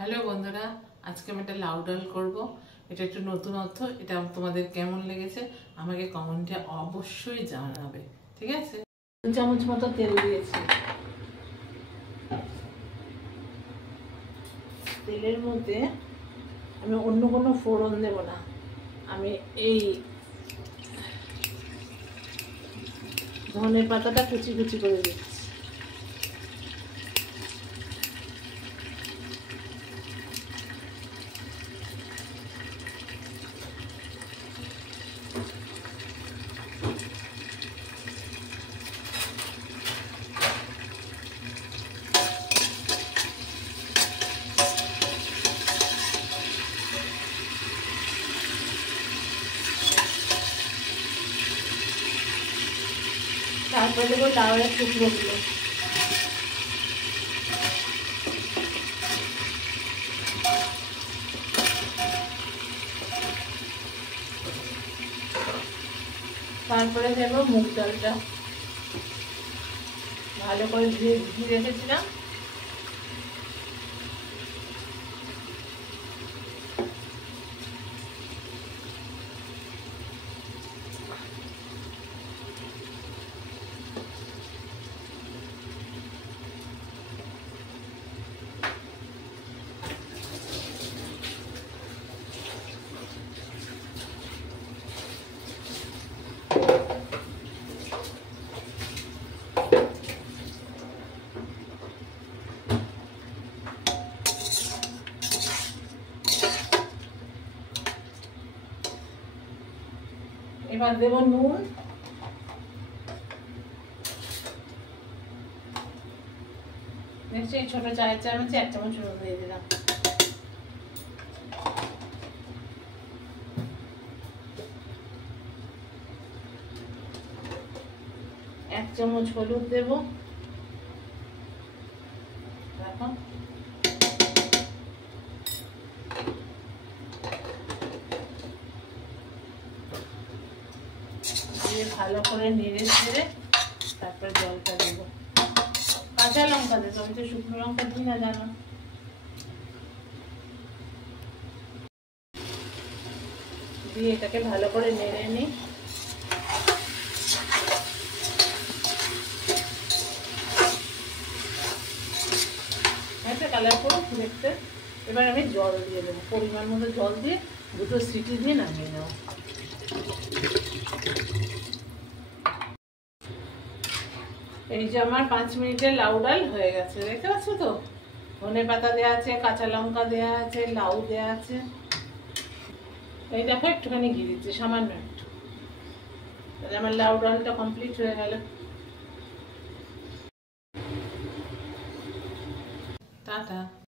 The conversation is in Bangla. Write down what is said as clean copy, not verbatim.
হ্যালো বন্ধুরা, আজকে আমি একটা লাউ ডাল করবো। এটা একটু নতুনত্ব। এটা তোমাদের কেমন লেগেছে আমাকে কমেন্টে অবশ্যই জানাবে, ঠিক আছে? 2 চামচ মতো তেল দিয়েছি। তেলের মধ্যে আমি অন্য কোনো ফোড়ন দেব না, আমি এই ধনে পাতাটা কুচি কুচি করে দিচ্ছি। তারপরে দেবো লাউয়ের টুকরোগুলো। তারপরে দেবো মুগ ডালটা, ভালো করে ধুয়ে রেখেছিলাম। এবার দেব নুন, দেখছি ছোট চায়ের চামচে 1 চামচ নুন দিয়ে দিলাম। এক চামচ হলুদ দেব। এখন দিয়ে ভালো করে নেড়ে ছেড়ে তারপর জলটা দেবো। কাঁচা লঙ্কা দেবো, আমি তো শুকনো লঙ্কা দিই না, জানো। দিয়ে এটাকে ভালো করে নেড়ে নিই। কালারফুল দেখতে। এবার আমি জল দিয়ে দেবো, পরিমাণ মতো জল দিয়ে 2টো সিটি দিয়ে নামিয়ে নেব। এই যে আমার 5 মিনিটের লাউ ডাল হয়ে গেছে, দেখতে পাচ্ছ তো? ধনে পাতা দেওয়া আছে, কাঁচা লঙ্কা দেওয়া আছে, লাউ দেওয়া আছে। এই দেখো একটুখানি ঘি দিচ্ছি, সামান্য একটু। তাহলে আমার লাউ ডালটা কমপ্লিট হয়ে গেল। টাটা।